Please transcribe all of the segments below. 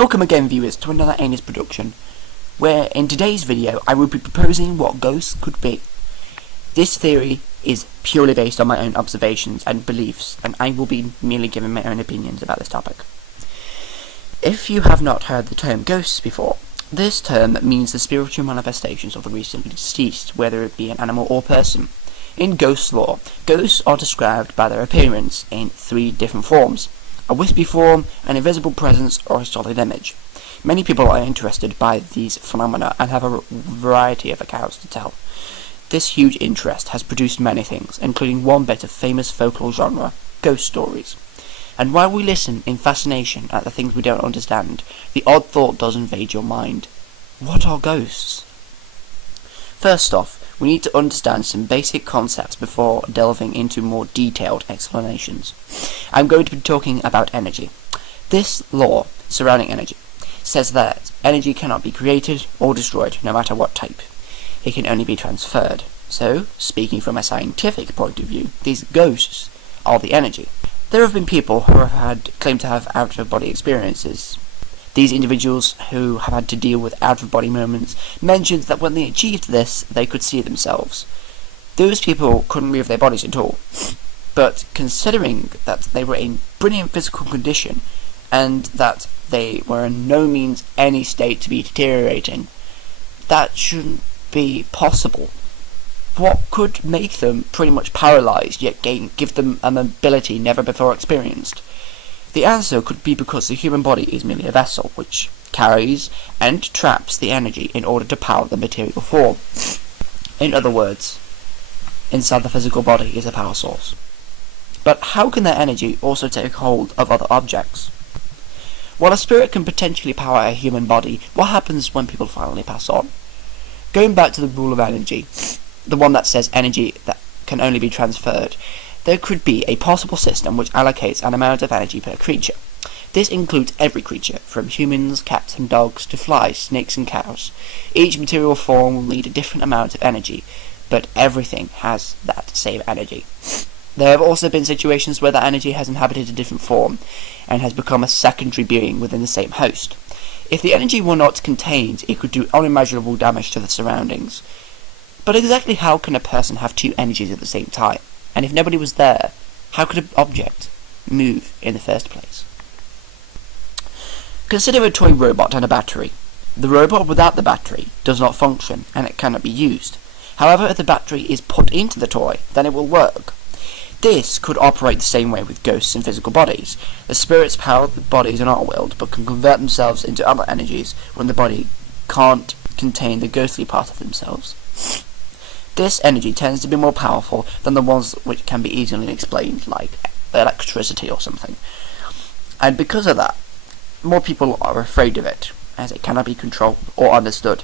Welcome again, viewers, to another Anus production, where in today's video I will be proposing what ghosts could be. This theory is purely based on my own observations and beliefs, and I will be merely giving my own opinions about this topic. If you have not heard the term ghosts before, this term means the spiritual manifestations of the recently deceased, whether it be an animal or person. In ghost lore, ghosts are described by their appearance in three different forms: a wispy form, an invisible presence, or a solid image. Many people are interested by these phenomena and have a variety of accounts to tell. This huge interest has produced many things, including one bit of famous folklore genre, ghost stories. And while we listen in fascination at the things we don't understand, the odd thought does invade your mind. What are ghosts? First off, we need to understand some basic concepts before delving into more detailed explanations. I'm going to be talking about energy. This law surrounding energy says that energy cannot be created or destroyed, no matter what type. It can only be transferred. So, speaking from a scientific point of view, these ghosts are the energy. There have been people who have claimed to have out-of-body experiences. These individuals who have had to deal with out-of-body moments mentioned that when they achieved this, they could see themselves. Those people couldn't leave their bodies at all. But considering that they were in brilliant physical condition, and that they were in no means any state to be deteriorating, that shouldn't be possible. What could make them pretty much paralyzed, yet give them a mobility never before experienced? The answer could be because the human body is merely a vessel, which carries and traps the energy in order to power the material form. In other words, inside the physical body is a power source. But how can that energy also take hold of other objects? While a spirit can potentially power a human body, what happens when people finally pass on? Going back to the rule of energy, the one that says energy that can only be transferred, there could be a possible system which allocates an amount of energy per creature. This includes every creature, from humans, cats and dogs, to flies, snakes and cows. Each material form will need a different amount of energy, but everything has that same energy. There have also been situations where that energy has inhabited a different form, and has become a secondary being within the same host. If the energy were not contained, it could do unimaginable damage to the surroundings. But exactly how can a person have two energies at the same time? And if nobody was there, how could an object move in the first place? Consider a toy robot and a battery. The robot without the battery does not function, and it cannot be used. However, if the battery is put into the toy, then it will work. This could operate the same way with ghosts and physical bodies. The spirits power the bodies in our world, but can convert themselves into other energies when the body can't contain the ghostly part of themselves. This energy tends to be more powerful than the ones which can be easily explained, like electricity or something. And because of that, more people are afraid of it, as it cannot be controlled or understood.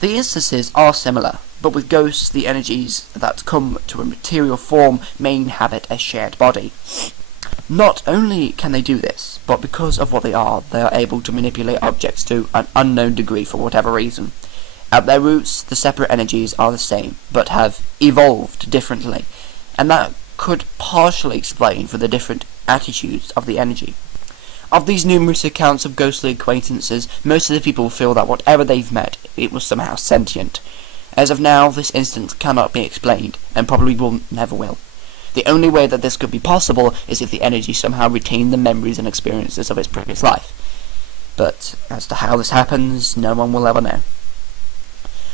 The instances are similar, but with ghosts, the energies that come to a material form may inhabit a shared body. Not only can they do this, but because of what they are able to manipulate objects to an unknown degree for whatever reason. At their roots, the separate energies are the same, but have evolved differently, and that could partially explain for the different attitudes of the energy. Of these numerous accounts of ghostly acquaintances, most of the people feel that whatever they've met, it was somehow sentient. As of now, this instance cannot be explained, and probably never will. The only way that this could be possible is if the energy somehow retained the memories and experiences of its previous life. But as to how this happens, no one will ever know.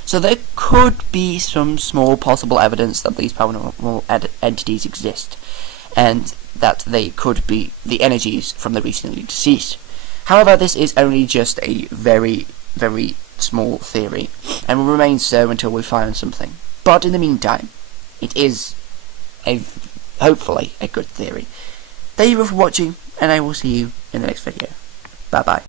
So there could be some small possible evidence that these paranormal entities exist, and that they could be the energies from the recently deceased. However, this is only just a very, very small theory, and will remain so until we find something. But in the meantime, it is hopefully a good theory. Thank you for watching, and I will see you in the next video. Bye bye.